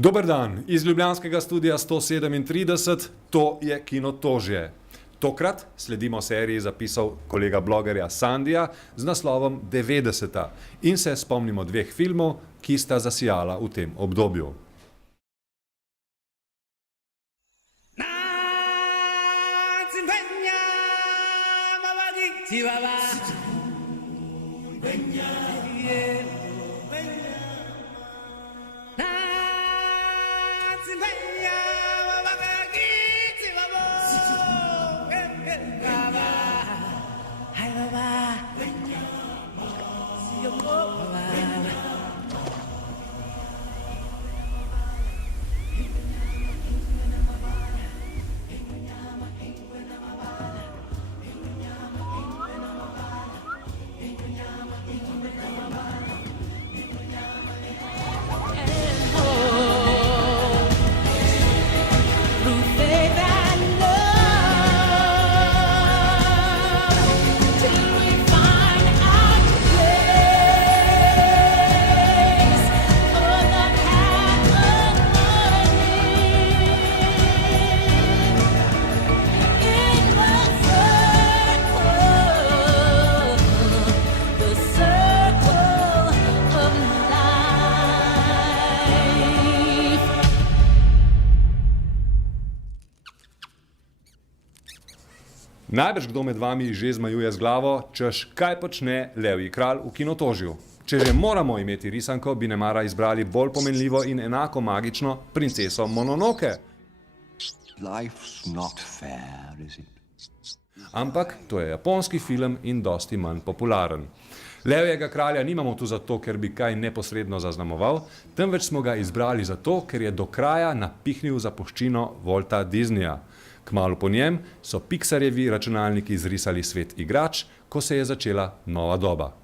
Dober dan, iz ljubljanskega studia 137, to je Kinotožje. Tokrat sledimo seriji zapisov kolega blogerja Sandija z naslovom 90. in se spomnimo dveh filmov, ki sta zasijala v tem obdobju. Najbrž kdo med vami že zmajuje z glavo, češ kaj počne levji kralj v Kinotožju. Če že moramo imeti risanko, bi nemara izbrali bolj pomenljivo in enako magično princeso Mononoke. Life's not fair, is it? Ampak to je japonski film in dosti manj popularen. Levjega kralja nimamo tu zato, ker bi kaj neposredno zaznamoval, temveč smo ga izbrali zato, ker je do kraja napihnil zapuščino Walta Disneyja. Kmalu po njem so Pixarjevi računalniki zrisali svet igrač, ko se je začela nova doba.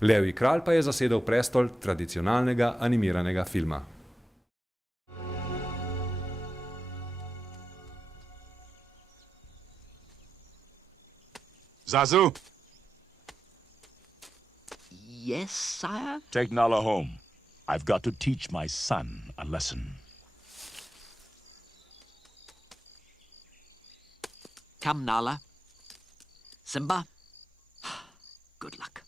Levji kralj pa je zasedel prestol tradicionalnega animiranega filma. Zazu? Yes, sire? Take Nala home. I've got to teach my son a lesson. Come, Nala. Simba. Good luck.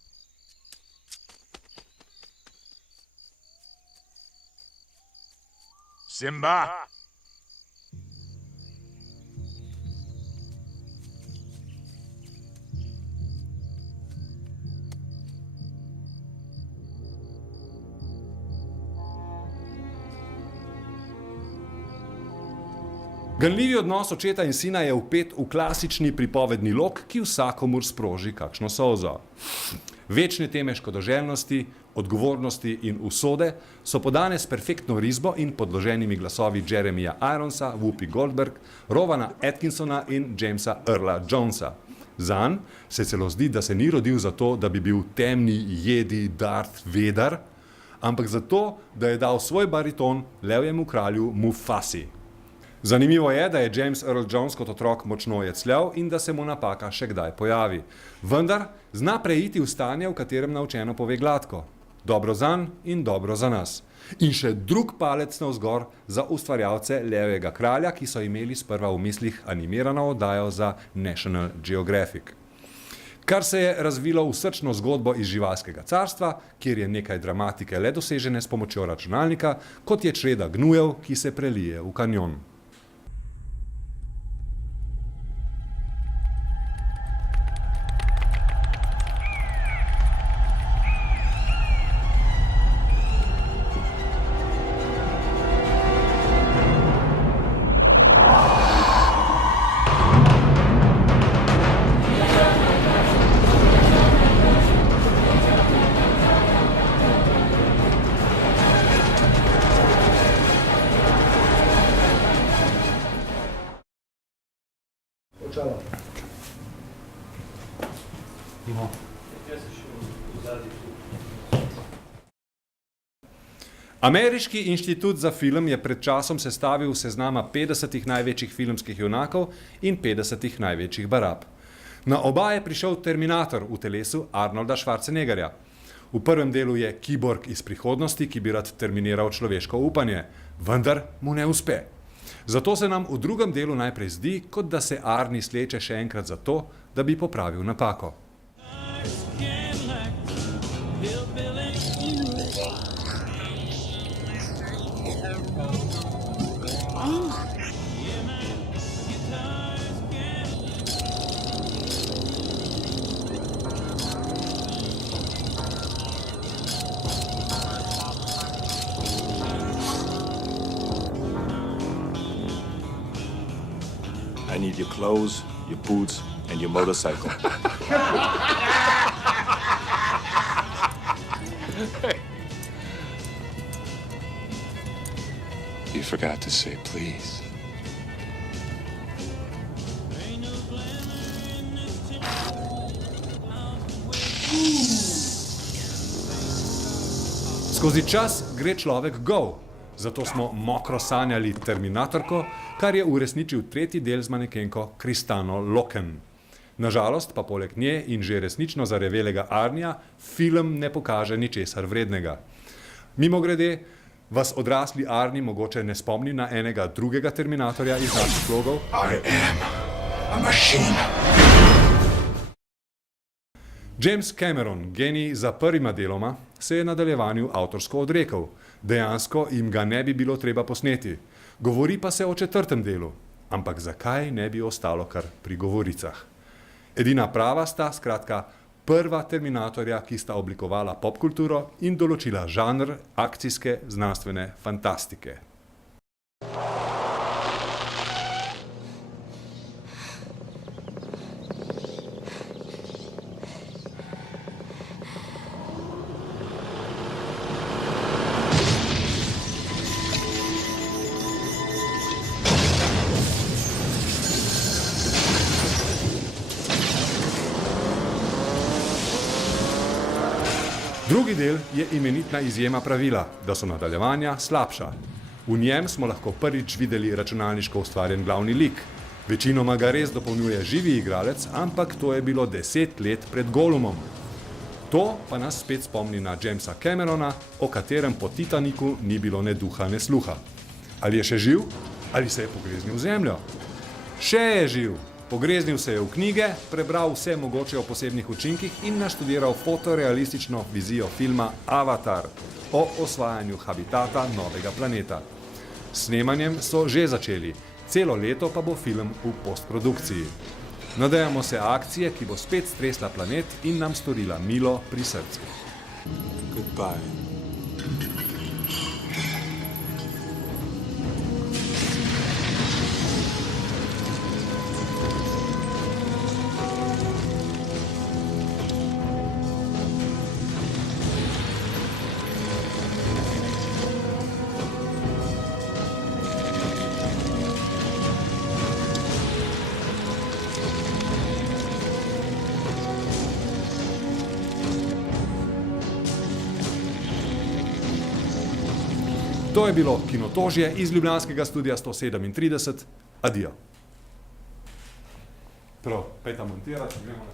Simba! Ganljivi odnos očeta in sina je vpet v klasični pripovedni lok, ki vsakomur sproži kakšno solzo. Večne teme škodoželjnosti, odgovornosti in usode so podane s perfektno risbo in podloženimi glasovi Jeremija Ironsa, Whoopi Goldberg, Rovana Atkinsona in Jamesa Earla Jonesa. Zanj se celo zdi, da se ni rodil zato, da bi bil temni jedi Darth Vader, ampak zato, da je dal svoj bariton levjemu kralju Mufasi. Zanimivo je, da je James Earl Jones kot otrok močno jecljal in da se mu napaka še kdaj pojavi. Vendar zna preiti v stanje, v katerem naučeno pove gladko. Dobro zanj in dobro za nas. In še drug palec navzgor za ustvarjalce Levjega kralja, ki so imeli sprva v mislih animirano oddajo za National Geographic. Kar se je razvilo v srčno zgodbo iz živalskega carstva, kjer je nekaj dramatike le dosežene s pomočjo računalnika, kot je čreda gnujev, ki se prelije v kanjon. Ameriški inštitut za film je pred časom sestavil seznama 50 največjih filmskih junakov in 50 največjih barab. Na oba je prišel Terminator v telesu Arnolda Schwarzeneggerja. V prvem delu je kiborg iz prihodnosti, ki bi rad terminiral človeško upanje, vendar mu ne uspe. Zato se nam v drugem delu najprej zdi, kot da se Arnie sleče še enkrat zato, da bi popravil napako. I need your clothes, your boots, and your motorcycle. You forgot to say please. Skozi čas gre človek gol, zato smo mokro sanjali Terminatorko, kar je uresničil tretji del z manekenko Kristano Loken. Nažalost pa poleg nje in že resnično zarevelega Arnija film ne pokaže ničesar vrednega. Mimogrede, vas odrasli Arni mogoče ne spomni na enega drugega Terminatorja iz naših vlogov? I am a machine. James Cameron, genij za prvima deloma, se je nadaljevanju avtorsko odrekel. Dejansko jim ga ne bi bilo treba posneti. Govori pa se o četrtem delu. Ampak zakaj ne bi ostalo kar pri govoricah? Edina prava sta, skratka, prva Terminatorja, ki sta oblikovala popkulturo in določila žanr akcijske znanstvene fantastike. Drugi del je imenitna izjema pravila, da so nadaljevanja slabša. V njem smo lahko prvič videli računalniško ustvarjen glavni lik. Večinoma ga res dopolnjuje živi igralec, ampak to je bilo 10 let pred Gollumom. To pa nas spet spomni na Jamesa Camerona, o katerem po Titaniku ni bilo ne duha, ne sluha. Ali je še živ? Ali se je pogreznil v zemljo? Še je živ! Pogreznil se je v knjige, prebral vse mogoče o posebnih učinkih in naštudiral fotorealistično vizijo filma Avatar o osvajanju habitata novega planeta. S snemanjem so že začeli, celo leto pa bo film v postprodukciji. Nadejamo se akcije, ki bo spet stresla planet in nam storila milo pri srcu. Goodbye. To je bilo Kinotožje iz ljubljanskega studia 137. Adijo. Prav, pejta montirati, gremo na